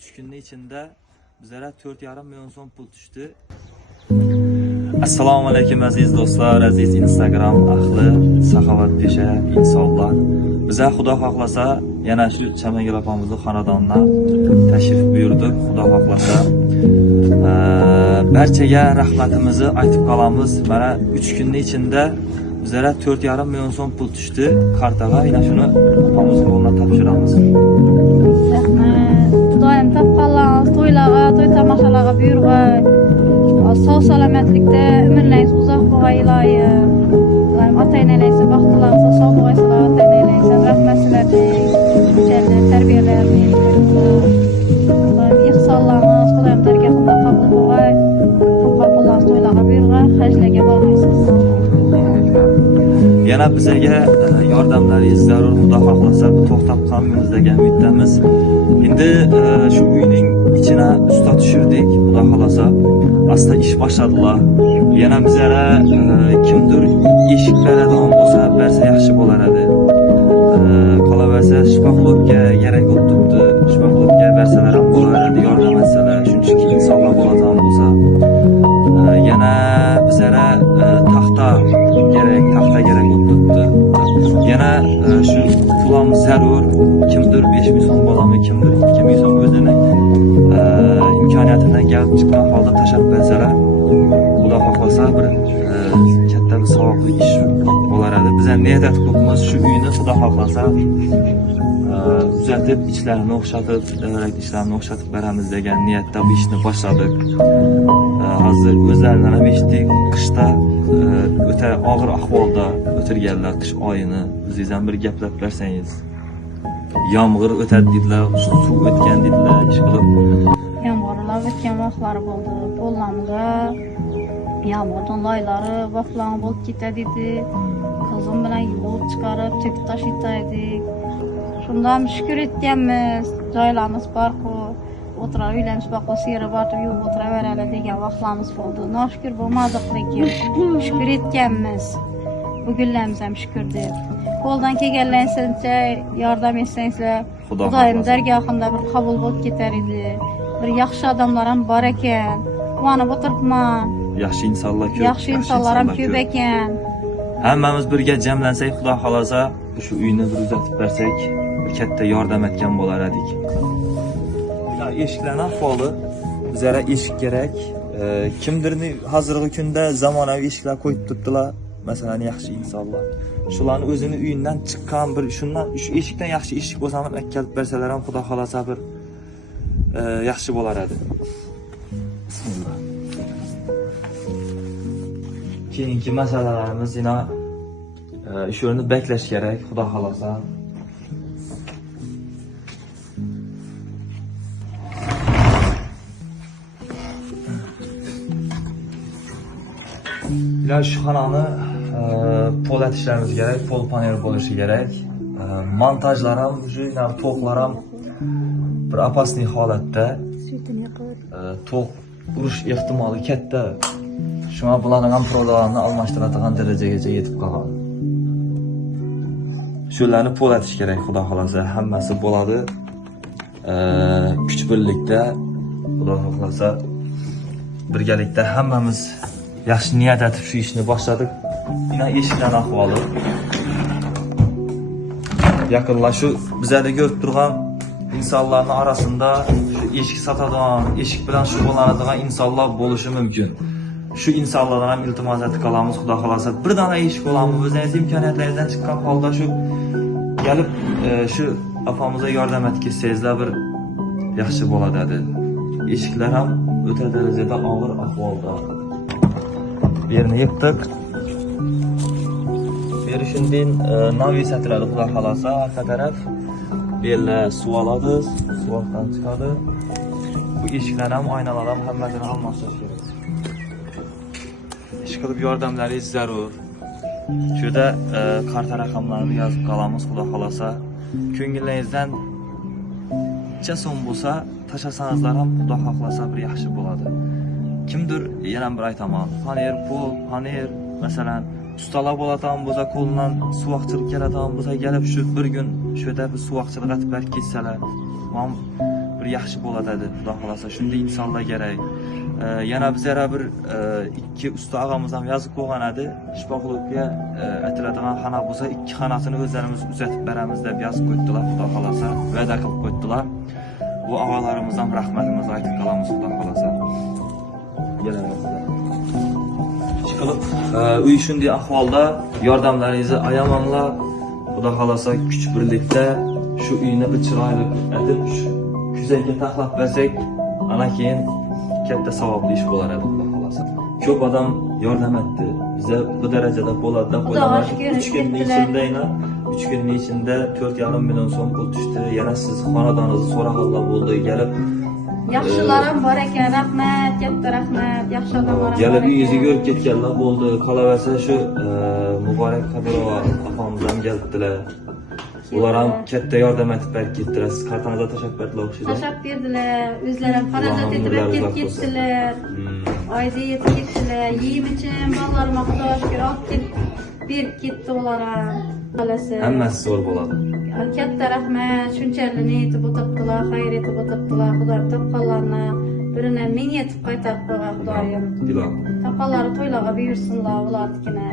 3 günün içinde bizlere 4,5 milyon son pul düştü. Assalomu alaykum aziz do'stlar, aziz Instagram ahli, saxovat pesha insonlar. Bize Xudo xohlasa yana shu Chamangil opamizning xonadonidan tashrif buyurdik. Xudo xohlasa barchaga rahmatimizni aytib qolamiz. Mana 3 kunning ichida bizlere 4,5 milyon son pul düştü. Kartaga yana shuni opamizning qo'lidan topshiramiz. Xudoyim topqanlarni to'ylarga, to'y tomoshalarga buyurg'ay. Sog' salomatlikda umrlaringiz uzoq bo'lg'ay iloyim. Iloyim ota-onalaringizni baxtlilarga sog' bo'lg'aysizlar, ota-onalaringizni rahmat silardi. Tarbiyalarini Iloyim ihsonlarni Xudoyim dargohida qabul bo'lg'ay. Topqan pullarni to'ylarga buyurg'ay, hajlarga borg'aysiz. Yana bizga yordamlaringiz zarur. Xudo xohlasa to'xtab qolmaymiz degan umiddamiz. Endi shu uyning ichine usta tushirdik. Xudo xohlasa asta ish boshladilar. Yana bizlara kimdir eshik beradigan bo'lsa, bersa yaxshi bo'lar edi. Qolaversa shifoflobga kerak bo'lib turibdi. Shifoflobga bersalar ham bo'lar edi, yordam etsalar, shunchaki insonlar bo'ladigan bo'lsa. Yana bizlara taxta kerak bo'lib turibdi. Yana shu pulimiz zarur. Kimdir 5 ming so'm bo'ladimi, kimdir 2 ming so'm o'zini imkoniyatidan kelib chiqqan holda tashlab bersalar, Xudo xohlasa bir katta bir savobli ish bo'lar edi. Biz ham niyat qilibmiz shu uyni Xudo xohlasa tuzatib, ichlarini o'xshatib, ishlarini o'xshatib beramiz degan niyatda bu ishni boshladik. Hozir o'zlaridan ham eshitdik, qishda o'ta og'ir ahvolda o'tirganlar qish oyini. O'zingizdan bir gaplab bersangiz. Yomg'ir o'tadi dedilar, suv o'tgan dedilar, ish qilib. Yomg'irlar o'tgan vaqtlari bo'ldi. Pollamda yomg'irdan loylari vaqtlar bo'lib ketadi dedi. Qizim bilan yuvib chiqarib, to'kib tashlaydik. Shundan shukr etganmiz. Joylarimiz bor-ku, o'tirib uylarimiz bor-ku, seri borib yuvib o'tiraveradi degan vaqtlarimiz bo'ldi. Noshukr bo'lmadik, lekin shukr etganmiz. Bugunlarimiz ham shukr deb. Qo'ldan kelganlaringizcha yordam etsangizlar, Xudoyim dargohida bir qabul bo'lib ketar edi. Bir yaxshi odamlar ham bor ekan. Quvonib o'tiribman. Yaxshi insonlar ko'p. Yaxshi insonlar ham ko'p ekan. Hammamiz birga jamlansak, Xudo xolasa shu uyni bir uzatib bersak, bir katta yordam etgan bo'lar edik. Eshiklarning ahvoli, bizlara eshik kerak. Kimdirni hozirgi kunda zamonaviy eshiklar qo'yib turibdilar. Masalan, yaxshi insonlar. Shularni o'zini uyidan chiqqan bir shundan shu eshikdan yaxshi eshik bo'lsa ham kelib bersalar ham Xudo xolasa bir yaxshi bo'lar edi. Bismillah. Keyingi masalalarimiz yana shu yerni beklash kerak, Xudo xolasa. Ila shu xonani po'latishlarimiz kerak, pol panel bo'lishi kerak. Montajlar ham, shu to'qlar ham bir opasniy holatda. To'q urish ehtimoli katta. Shunga bularning ham prodalarni almashtiradigan darajagacha yetib qolgan. Shularni po'latish kerak, Xudo xolasa, hammasi bo'ladi. Kuch birlikda, Xudo xolasa, birgalikda hammamiz yaxshi niyat etib shu ishni boshladik. Yana eshiklar ahvoli. Yaqinlashuv bizlarda ko'rib turgan insonlarning orasida shu eshik sotadigan, eshik bilan shug'ullanadigan insonlar bo'lishi mumkin. Shu insonlardan ham iltimos etib qolamiz, Xudo xolasa. Bir dona eshik bo'lami, o'zingiz imkoniyatlaringizdan chiqqan holda shu kelib shu opamizga yordam etib kelsangizlar bir yaxshi bo'ladi dedi. Eshiklar ham o'ta darajada og'ir ahvolda. Yerini yıktık. Beri shundan navi satiladi, Xudo xolasa, arqa taraf. Belda suv oladi, suvdan chiqadi. Bu eshiklar ham, oynalar ham hammasini almashlash kerak. Ish qilib yordamlaringiz zarur. Shu yerda karta raqamlarini yozib qolamiz, Xudo xolasa. Ko'ngilingizdan necha so'm bo'lsa, tashlasanizlar ham Xudo xohlasa bir yaxshi bo'ladi. Kimdir yana bir aytaman, paner, pul, paner, masalan, ustalar bo'ladigan bo'lsa, qo'ldan suvoqchilik keladigan bo'lsa, kelib shu bir kun shu yerda bir suvoqchilik qilib berib ketsalar, bir yaxshi bo'ladi, xudo xolasa. Shunday insonlar kerak. Yana bizlara bir ikki usta og'amiz ham yozib qo'ygan edi. Ishboqlikka aytiladigan xona bo'lsa, ikki xonasini o'zlarimiz uzatib beramiz deb yozib qo'ydilar, xudo xolasa. Va'da qilib qo'ydilar. Bu og'alarimiz ham rahmatimizni aytib qolamiz, xudo xolasa. Chiqilib, uy shunday ahvolda yordamlaringizni ayamanglar. Xudo xolasa kuch birlikda shu uyni bir chiroyli etib, kuzakka taxlab bersak, ana keyin katta savobli ish bo'lar edi, xudo xolasa. Ko'p odam yordam etdi. Biza bu darajada bo'ladi deb o'ylamayman. 3 kunning ichida 3 kunning ichida 4,5 million so'm pul tushdi. Yana siz xonadoningizni so'raganlar bo'ldi, kelib Yaxshilar ham bor ekan, rahmat, katta rahmat. Yaxshi odamlar ham bor kelib ekan. uyingizga ko'rib ketganlar bo'ldi. Qolaversa shu Muborak Qodirova opamiz ham keldilar. Ular ham katta yordam etib berib ketdilar. Siz kartangizni tashab berdilar o'xshaydi. Tashab berdilar, o'zlari ham xarajat etib berib ketdilar. Oyda yetib ketdilar. Yeyim uchun bolalarga muhtoj, olib berib ketdi ular ham. Xolasi. Hammasi zo'r bo'ladi. Katta rahmat, shunchalik niyatib o'tiribdilar, xayr etib o'tiribdilar. Xudoyim topqanlarni birini men yetib qaytarib qo'ygan Xudoyim. Ilohim. Topqanlari to'ylarga buyursinlar ularnikini.